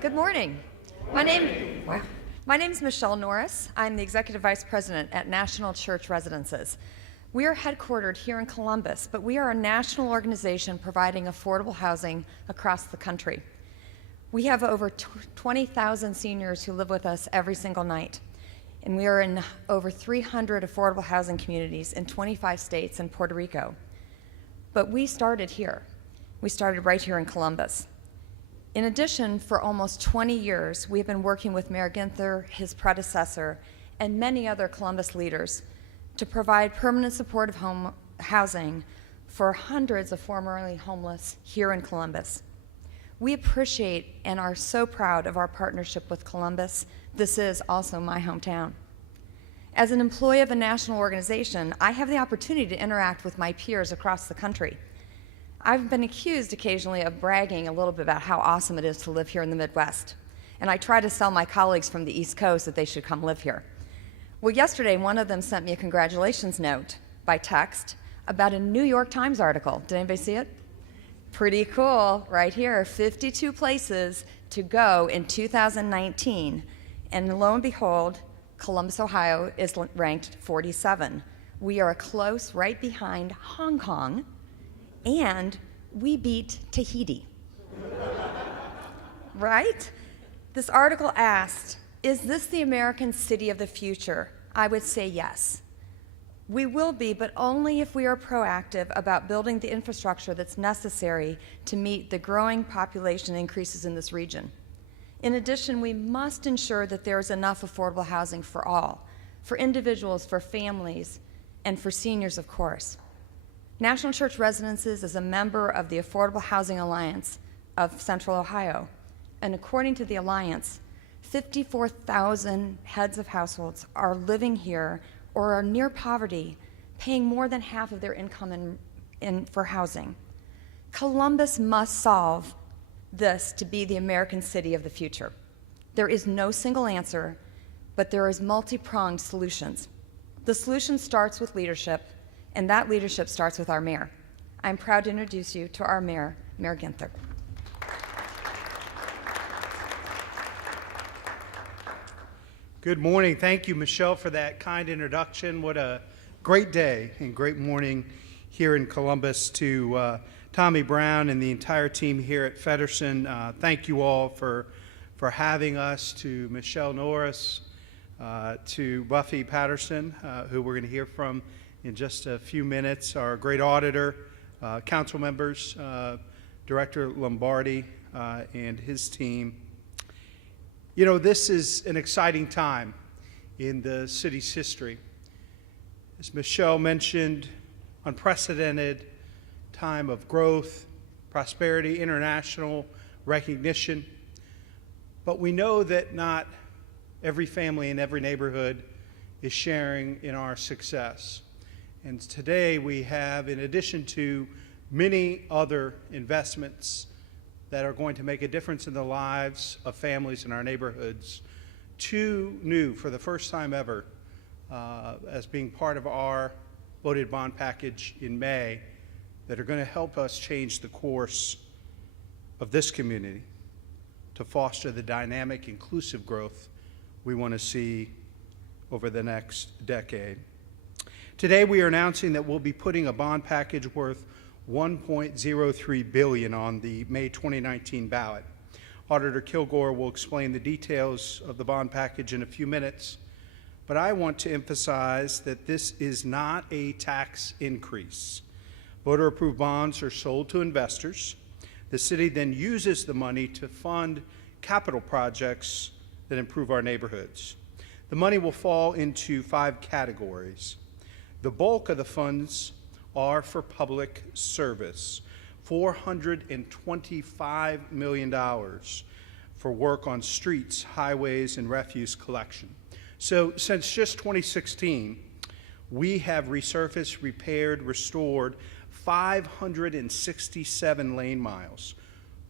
Good morning. My name is Michelle Norris. I'm the Executive Vice President at National Church Residences. We are headquartered here in Columbus, but we are a national organization providing affordable housing across the country. We have over 20,000 seniors who live with us every single night, and we are in over 300 affordable housing communities in 25 states and Puerto Rico. But we started here. We started right here in Columbus. In addition, for almost 20 years, we have been working with Mayor Ginther, his predecessor, and many other Columbus leaders to provide permanent supportive home housing for hundreds of formerly homeless here in Columbus. We appreciate and are so proud of our partnership with Columbus. This is also my hometown. As an employee of a national organization, I have the opportunity to interact with my peers across the country. I've been accused occasionally of bragging a little bit about how awesome it is to live here in the Midwest. And I try to sell my colleagues from the East Coast that they should come live here. Well, yesterday, one of them sent me a congratulations note by text about a New York Times article. Did anybody see it? Pretty cool, right here, 52 places to go in 2019. And lo and behold, Columbus, Ohio is ranked 47. We are close right behind Hong Kong, and we beat Tahiti. Right? This article asked, is this the American city of the future? I would say yes. We will be, but only if we are proactive about building the infrastructure that's necessary to meet the growing population increases in this region. In addition, we must ensure that there is enough affordable housing for all, for individuals, for families, and for seniors, of course. National Church Residences is a member of the Affordable Housing Alliance of Central Ohio, and according to the Alliance, 54,000 heads of households are living here or are near poverty, paying more than half of their income for housing. Columbus must solve this to be the American city of the future. There is no single answer, but there is multi-pronged solutions. The solution starts with leadership, and that leadership starts with our mayor. I'm proud to introduce you to our mayor, Mayor Ginther. Good morning. Thank you, Michelle, for that kind introduction. What a great day and great morning here in Columbus. To Tommy Brown and the entire team here at Feddersen, thank you all for having us. To Michelle Norris, to Buffy Patterson, who we're going to hear from in just a few minutes, our great auditor, council members, Director Lombardi and his team. You know, this is an exciting time in the city's history. As Michelle mentioned, unprecedented time of growth, prosperity, international recognition. But we know that not every family in every neighborhood is sharing in our success. And today we have, in addition to many other investments that are going to make a difference in the lives of families in our neighborhoods, two new, for the first time ever, as being part of our voted bond package in May, that are going to help us change the course of this community to foster the dynamic, inclusive growth we want to see over the next decade. Today we are announcing that we'll be putting a bond package worth $1.03 billion on the May 2019 ballot. Auditor Kilgore will explain the details of the bond package in a few minutes, but I want to emphasize that this is not a tax increase. Voter-approved bonds are sold to investors. The city then uses the money to fund capital projects that improve our neighborhoods. The money will fall into 5 categories. The bulk of the funds are for public service, $425 million for work on streets, highways, and refuse collection. So since just 2016, we have resurfaced, repaired, restored 567 lane miles,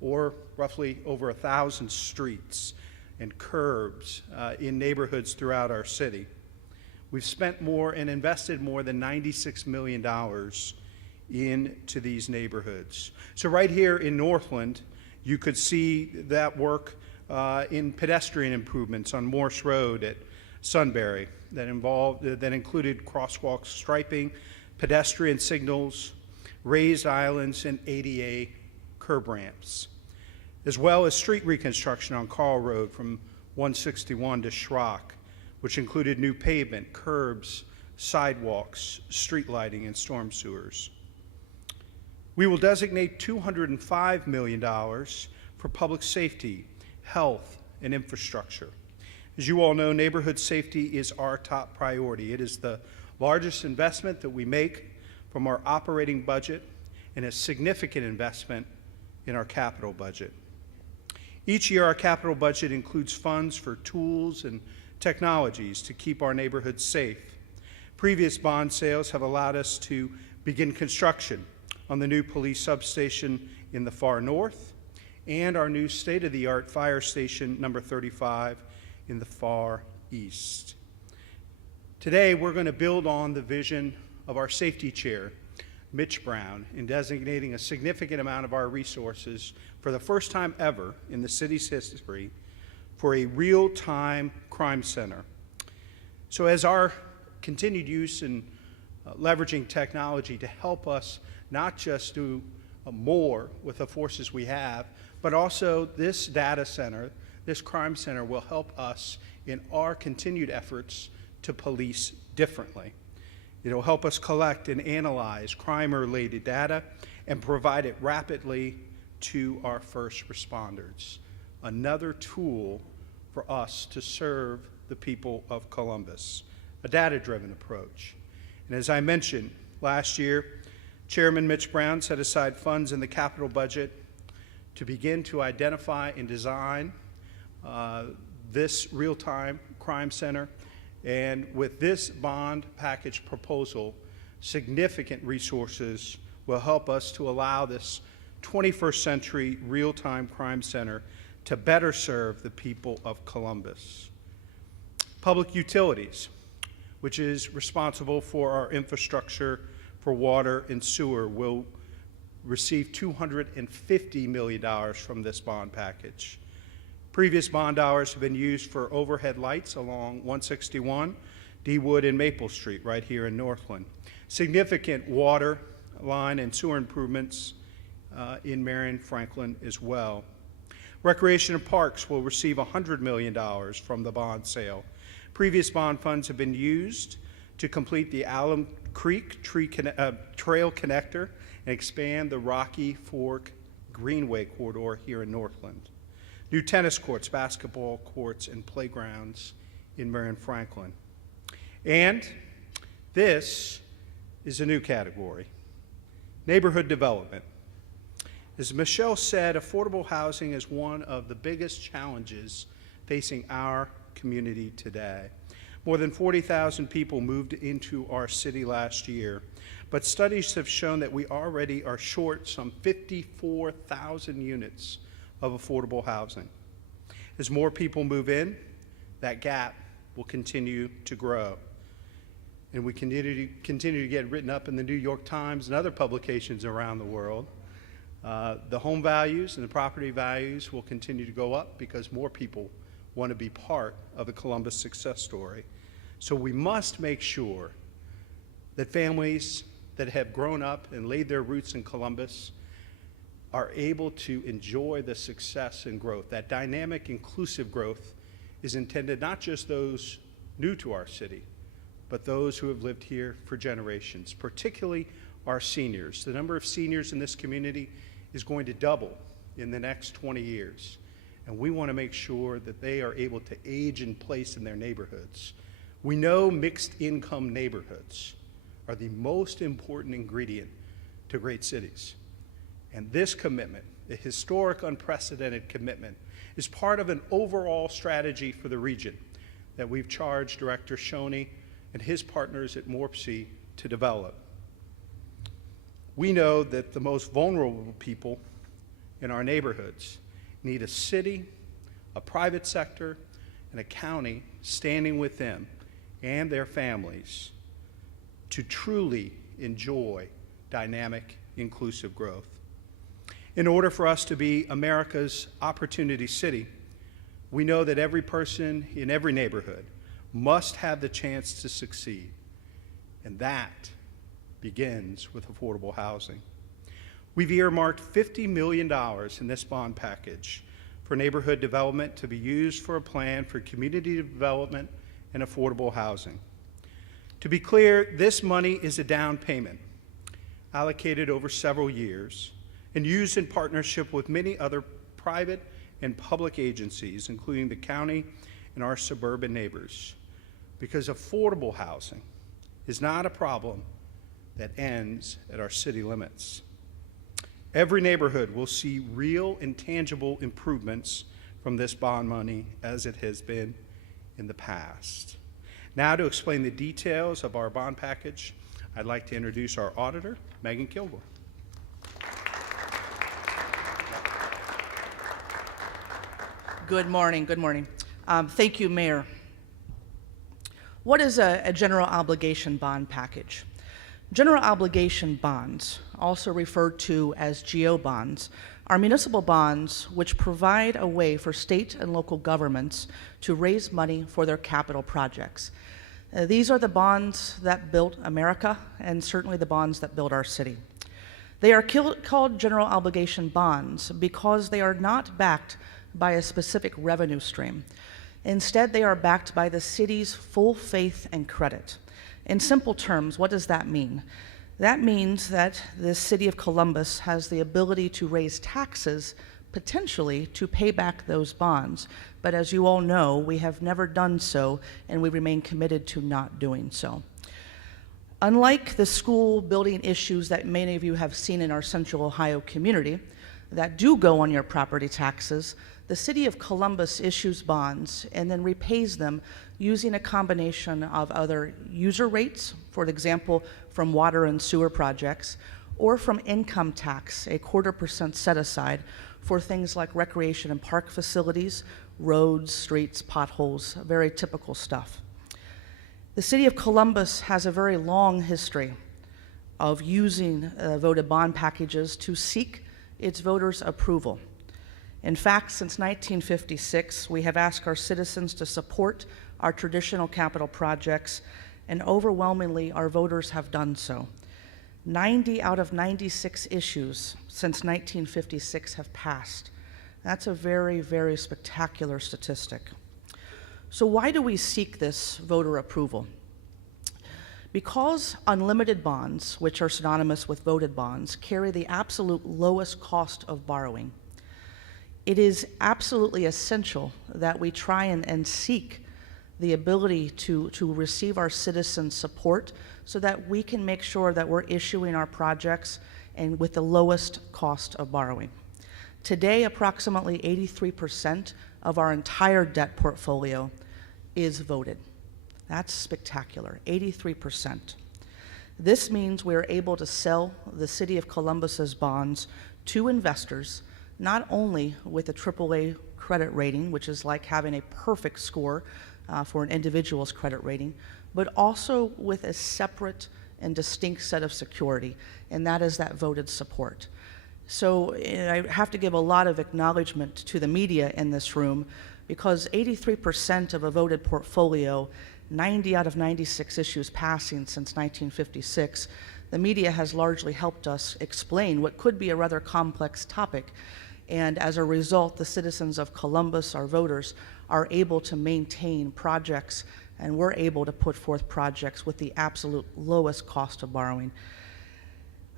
or roughly over 1,000 streets and curbs in neighborhoods throughout our city. We've spent more and invested more than $96 million into these neighborhoods. So right here in Northland, you could see that work in pedestrian improvements on Morse Road at Sunbury that included crosswalk striping, pedestrian signals, raised islands, and ADA curb ramps, as well as street reconstruction on Carl Road from 161 to Schrock, which included new pavement, curbs, sidewalks, street lighting, and storm sewers. We will designate $205 million for public safety, health, and infrastructure. As you all know, neighborhood safety is our top priority. It is the largest investment that we make from our operating budget and a significant investment in our capital budget. Each year, our capital budget includes funds for tools and technologies to keep our neighborhoods safe. Previous bond sales have allowed us to begin construction on the new police substation in the far north and our new state-of-the-art fire station number 35 in the far east. Today, we're going to build on the vision of our safety chair, Mitch Brown, in designating a significant amount of our resources for the first time ever in the city's history for a real-time crime center. So as our continued use in leveraging technology to help us not just do more with the forces we have, but also this data center, this crime center will help us in our continued efforts to police differently. It will help us collect and analyze crime-related data and provide it rapidly to our first responders. Another tool for us to serve the people of Columbus, a data-driven approach. And as I mentioned, last year, Chairman Mitch Brown set aside funds in the capital budget to begin to identify and design this real-time crime center. And with this bond package proposal, significant resources will help us to allow this 21st century real-time crime center to better serve the people of Columbus. Public utilities, which is responsible for our infrastructure for water and sewer, will receive $250 million from this bond package. Previous bond dollars have been used for overhead lights along 161, D-Wood, and Maple Street right here in Northland. Significant water line and sewer improvements in Marion, Franklin as well. Recreation and Parks will receive $100 million from the bond sale. Previous bond funds have been used to complete the Alum Creek Trail Connector and expand the Rocky Fork Greenway corridor here in Northland. New tennis courts, basketball courts, and playgrounds in Marion, Franklin. And this is a new category, neighborhood development. As Michelle said, affordable housing is one of the biggest challenges facing our community today. More than 40,000 people moved into our city last year, but studies have shown that we already are short some 54,000 units of affordable housing. As more people move in, that gap will continue to grow. And we continue to get written up in the New York Times and other publications around the world. The home values and the property values will continue to go up because more people want to be part of the Columbus success story. So we must make sure that families that have grown up and laid their roots in Columbus are able to enjoy the success and growth. That dynamic, inclusive growth is intended not just those new to our city, but those who have lived here for generations, particularly our seniors. The number of seniors in this community is going to double in the next 20 years. And we want to make sure that they are able to age in place in their neighborhoods. We know mixed income neighborhoods are the most important ingredient to great cities. And this commitment, the historic, unprecedented commitment, is part of an overall strategy for the region that we've charged Director Shoney and his partners at Morpsey to develop. We know that the most vulnerable people in our neighborhoods need a city, a private sector, and a county standing with them and their families to truly enjoy dynamic, inclusive growth. In order for us to be America's opportunity city, we know that every person in every neighborhood must have the chance to succeed, and that begins with affordable housing. We've earmarked $50 million in this bond package for neighborhood development to be used for a plan for community development and affordable housing. To be clear, this money is a down payment allocated over several years and used in partnership with many other private and public agencies, including the county and our suburban neighbors, because affordable housing is not a problem that ends at our city limits. Every neighborhood will see real and tangible improvements from this bond money as it has been in the past. Now, to explain the details of our bond package, I'd like to introduce our auditor, Megan Kilgore. Good morning. Good morning. Thank you, Mayor. What is a general obligation bond package? General obligation bonds, also referred to as GO bonds, are municipal bonds which provide a way for state and local governments to raise money for their capital projects. These are the bonds that built America and certainly the bonds that built our city. They are called general obligation bonds because they are not backed by a specific revenue stream. Instead, they are backed by the city's full faith and credit. In simple terms, what does that mean? That means that the city of Columbus has the ability to raise taxes, potentially, to pay back those bonds. But as you all know, we have never done so, and we remain committed to not doing so. Unlike the school building issues that many of you have seen in our Central Ohio community that do go on your property taxes, the city of Columbus issues bonds and then repays them using a combination of other user rates, for example, from water and sewer projects, or from income tax, a 0.25% set aside for things like recreation and park facilities, roads, streets, potholes, very typical stuff. The city of Columbus has a very long history of using voted bond packages to seek its voters' approval. In fact, since 1956, we have asked our citizens to support our traditional capital projects, and overwhelmingly, our voters have done so. 90 out of 96 issues since 1956 have passed. That's a very, very spectacular statistic. So why do we seek this voter approval? Because unlimited bonds, which are synonymous with voted bonds, carry the absolute lowest cost of borrowing. It is absolutely essential that we try and seek the ability to receive our citizens' support so that we can make sure that we're issuing our projects and with the lowest cost of borrowing. Today, approximately 83% of our entire debt portfolio is voted. That's spectacular, 83%. This means we're able to sell the city of Columbus's bonds to investors, not only with a AAA credit rating, which is like having a perfect score for an individual's credit rating, but also with a separate and distinct set of security, and that is that voted support. So I have to give a lot of acknowledgement to the media in this room, because 83% of a voted portfolio, 90 out of 96 issues passing since 1956, the media has largely helped us explain what could be a rather complex topic. And as a result, the citizens of Columbus, our voters, are able to maintain projects, and we're able to put forth projects with the absolute lowest cost of borrowing.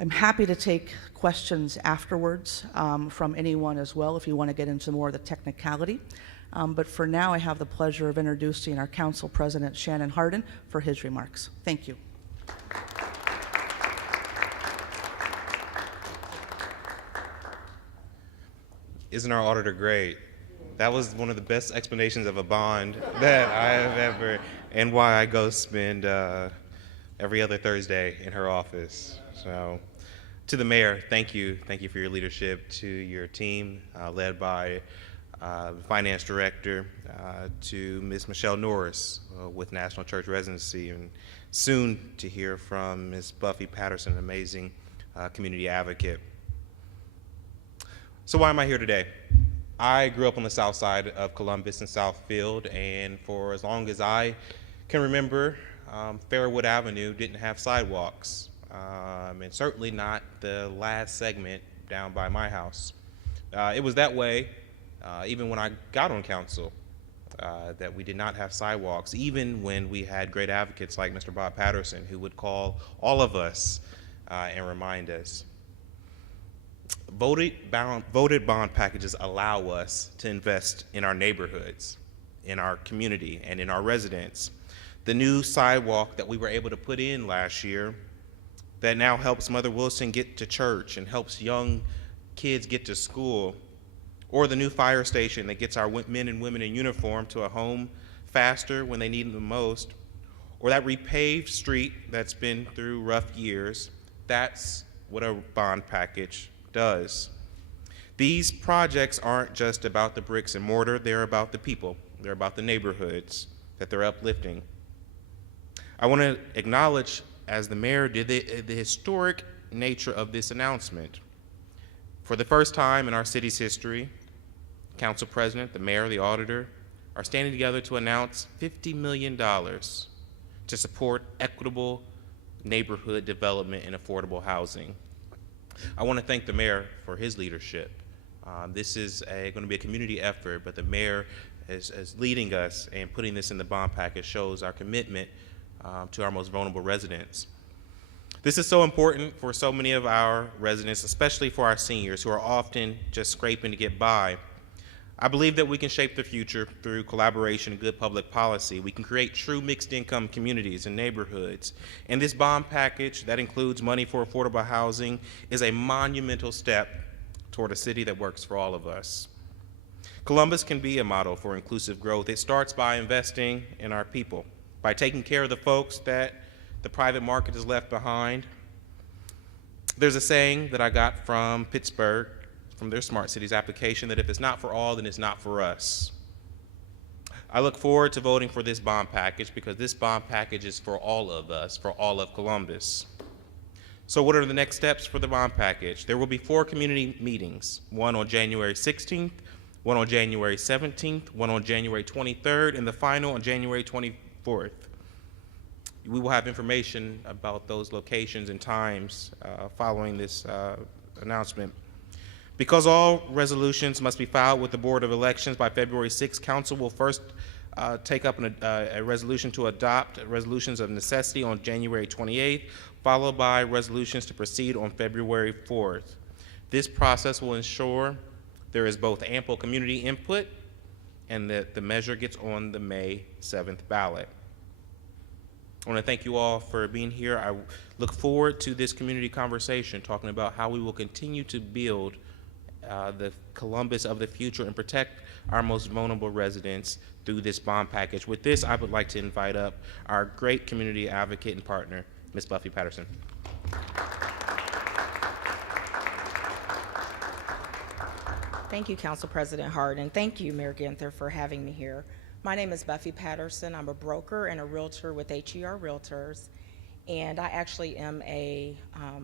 I'm happy to take questions afterwards from anyone as well if you want to get into more of the technicality. But for now, I have the pleasure of introducing our Council President, Shannon Hardin, for his remarks. Thank you. Isn't our auditor great? That was one of the best explanations of a bond that I have ever, and why I go spend every other Thursday in her office. So, to the mayor, thank you. Thank you for your leadership. To your team, led by finance director, to Ms. Michelle Norris with National Church Residency, and soon to hear from Ms. Buffy Patterson, an amazing community advocate. So why am I here today? I grew up on the south side of Columbus in Southfield, and for as long as I can remember, Fairwood Avenue didn't have sidewalks, and certainly not the last segment down by my house. It was that way even when I got on council, that we did not have sidewalks, even when we had great advocates like Mr. Bob Patterson, who would call all of us and remind us. Voted bond packages allow us to invest in our neighborhoods, in our community, and in our residents. The new sidewalk that we were able to put in last year that now helps Mother Wilson get to church and helps young kids get to school, or the new fire station that gets our men and women in uniform to a home faster when they need them the most, or that repaved street that's been through rough years. That's what a bond package does. These projects aren't just about the bricks and mortar, they're about the people, they're about the neighborhoods that they're uplifting. I want to acknowledge, as the mayor did, the historic nature of this announcement. For the first time in our city's history, council president, the mayor, the auditor are standing together to announce $50 million to support equitable neighborhood development and affordable housing. I want to thank the mayor for his leadership. This is going to be a community effort, but the mayor is leading us, and putting this in the bond package shows our commitment to our most vulnerable residents. This is so important for so many of our residents, especially for our seniors who are often just scraping to get by. I believe that we can shape the future through collaboration and good public policy. We can create true mixed income communities and neighborhoods. And this bond package that includes money for affordable housing is a monumental step toward a city that works for all of us. Columbus can be a model for inclusive growth. It starts by investing in our people, by taking care of the folks that the private market has left behind. There's a saying that I got from Pittsburgh, from their Smart Cities application, that if it's not for all, then it's not for us. I look forward to voting for this bond package because this bond package is for all of us, for all of Columbus. So what are the next steps for the bond package? There will be 4 community meetings, one on January 16th, one on January 17th, one on January 23rd, and the final on January 24th. We will have information about those locations and times following this announcement. Because all resolutions must be filed with the Board of Elections by February 6th, Council will first take up a resolution to adopt resolutions of necessity on January 28th, followed by resolutions to proceed on February 4th. This process will ensure there is both ample community input and that the measure gets on the May 7th ballot. I want to thank you all for being here. I look forward to this community conversation, talking about how we will continue to build the Columbus of the future and protect our most vulnerable residents through this bond package. With this, I would like to invite up our great community advocate and partner, Ms. Buffy Patterson. Thank you, Council President Hardin. Thank you, Mayor Ginther, for having me here. My name is Buffy Patterson. I'm a broker and a realtor with HER Realtors. And I actually am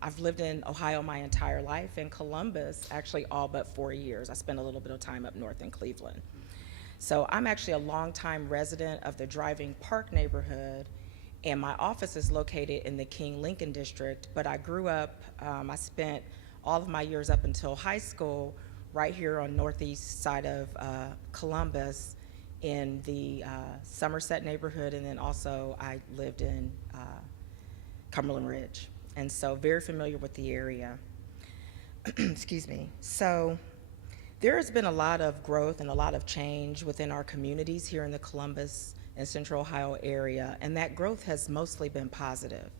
I've lived in Ohio my entire life, in Columbus, actually all but 4 years. I spent a little bit of time up north in Cleveland. So I'm actually a longtime resident of the Driving Park neighborhood, and my office is located in the King Lincoln district, but I grew up, I spent all of my years up until high school right here on northeast side of Columbus in the Somerset neighborhood, and then also I lived in Cumberland Ridge, and so very familiar with the area. Excuse me. So there has been a lot of growth and a lot of change within our communities here in the Columbus and Central Ohio area, and that growth has mostly been positive.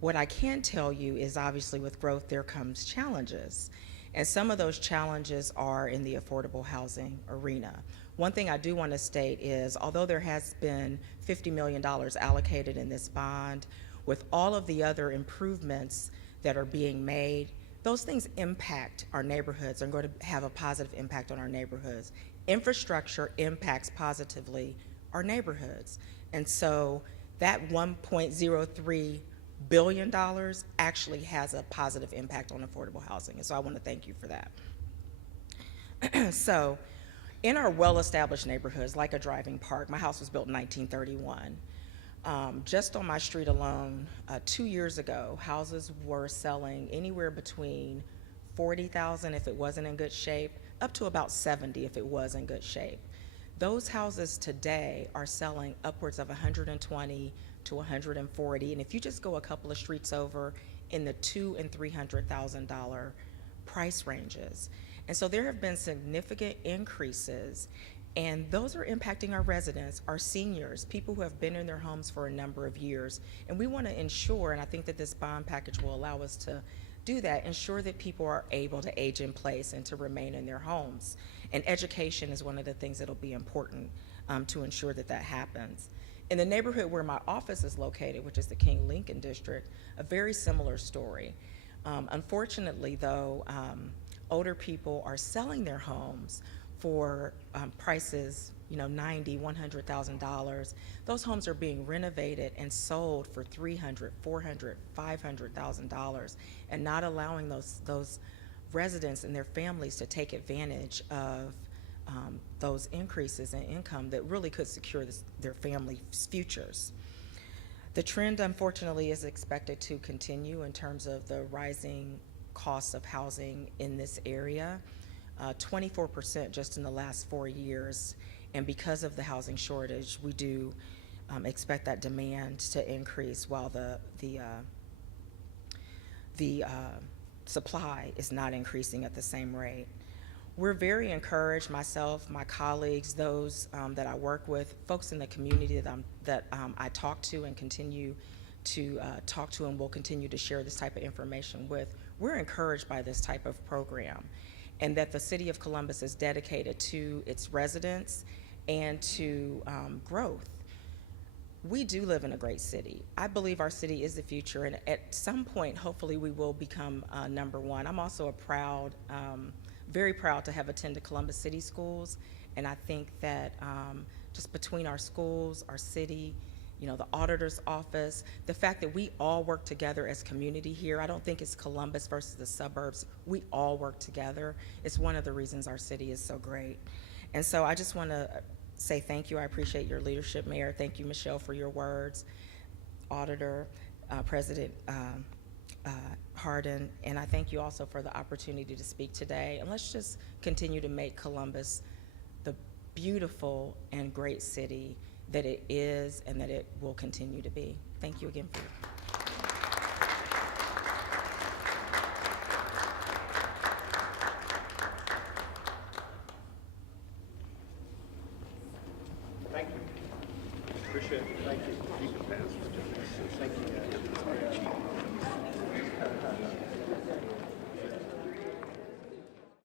What I can tell you is obviously with growth there comes challenges, and some of those challenges are in the affordable housing arena. One thing I do want to state is, although there has been $50 million allocated in this bond, with all of the other improvements that are being made, those things impact our neighborhoods and are going to have a positive impact on our neighborhoods. Infrastructure impacts positively our neighborhoods. And so that $1.03 billion actually has a positive impact on affordable housing. And so I want to thank you for that. So, in our well-established neighborhoods, like a driving park, my house was built in 1931. Just on my street alone, 2 years ago, houses were selling anywhere between 40,000 if it wasn't in good shape, up to about 70 if it was in good shape. Those houses today are selling upwards of 120 to 140, and if you just go a couple of streets over, in the $200,000 and $300,000 price ranges. And so there have been significant increases, and those are impacting our residents, our seniors, people who have been in their homes for a number of years. And we want to ensure, and I think that this bond package will allow us to do that, ensure that people are able to age in place and to remain in their homes. And education is one of the things that'll be important to ensure that that happens. In the neighborhood where my office is located, which is the King Lincoln District, a very similar story. Unfortunately, though, older people are selling their homes for prices, $90,000, $100,000. Those homes are being renovated and sold for $300,000, $400,000, $500,000, and not allowing those residents and their families to take advantage of those increases in income that really could secure their families' futures. The trend, unfortunately, is expected to continue in terms of the rising costs of housing in this area, 24% just in the last 4 years. And because of the housing shortage, we do expect that demand to increase while the supply is not increasing at the same rate. We're very encouraged, myself, my colleagues, those that I work with, folks in the community that I talk to and continue to talk to and will continue to share this type of information with. We're encouraged by this type of program, and that the City of Columbus is dedicated to its residents and to growth. We do live in a great city. I believe our city is the future, and at some point, hopefully, we will become number one. I'm also very proud to have attended Columbus City Schools, and I think that just between our schools, our city, the auditor's office, the fact that we all work together as community here, I don't think it's Columbus versus the suburbs. We all work together. It's one of the reasons our city is so great. And so I just want to say thank you. I appreciate your leadership, Mayor. Thank you, Michelle, for your words. Auditor, President Hardin, and I thank you also for the opportunity to speak today. And let's just continue to make Columbus the beautiful and great city that it is and that it will continue to be. Thank you again for Thank you. Appreciate it. Thank you. You can pass. Thank you.